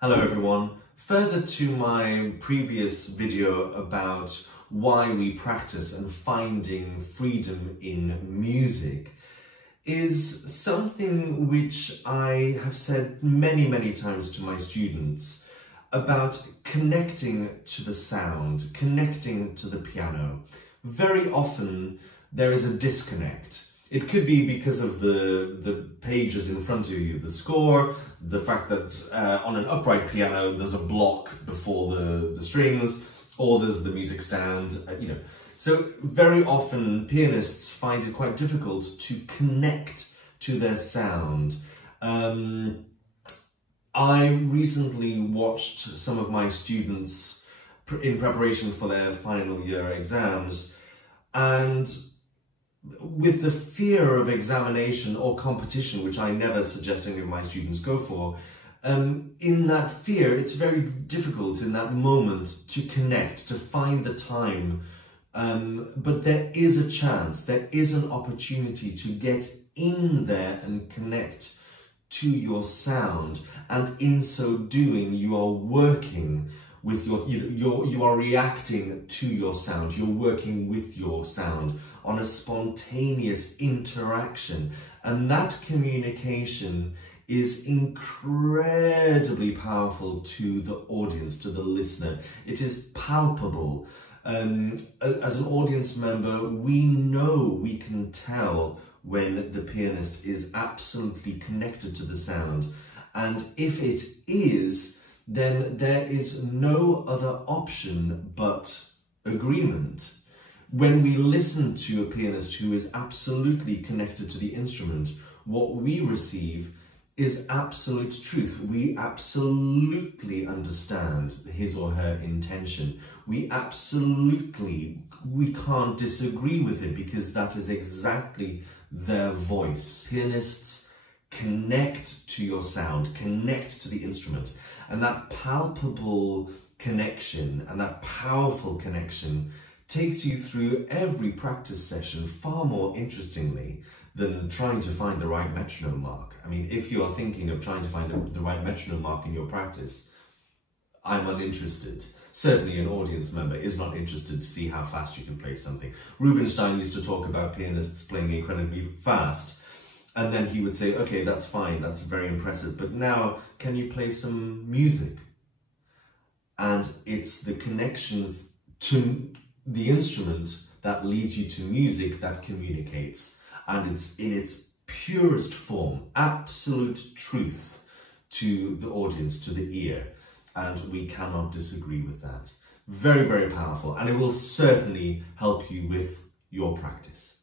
Hello everyone. Further to my previous video about why we practice and finding freedom in music is something which I have said many times to my students about connecting to the sound, connecting to the piano. Very often there is a disconnect. It could be because of the pages in front of you, the score, the fact that on an upright piano there's a block before the strings, or there's the music stand, So very often pianists find it quite difficult to connect to their sound. I recently watched some of my students in preparation for their final year exams, and with the fear of examination or competition, which I never suggest any of my students go for, in that fear, it's very difficult in that moment to connect, to find the time. But there is a chance, there is an opportunity to get in there and connect to your sound. And in so doing, you are working with you are reacting to your sound, you're working with your sound on a spontaneous interaction, and that communication is incredibly powerful to the audience, to the listener. It is palpable. As an audience member, we know, we can tell when the pianist is absolutely connected to the sound, and if it is, then there is no other option but agreement. When we listen to a pianist who is absolutely connected to the instrument, what we receive is absolute truth. We absolutely understand his or her intention. We can't disagree with it because that is exactly their voice. Pianists connect to your sound, connect to the instrument. And that palpable connection and that powerful connection takes you through every practice session far more interestingly than trying to find the right metronome mark. I mean, if you are thinking of trying to find the right metronome mark in your practice, I'm uninterested. Certainly an audience member is not interested to see how fast you can play something. Rubinstein used to talk about pianists playing incredibly fast. And then he would say, okay, that's fine, that's very impressive, but now can you play some music? And it's the connection to the instrument that leads you to music that communicates. And it's in its purest form, absolute truth to the audience, to the ear. And we cannot disagree with that. Very powerful. And it will certainly help you with your practice.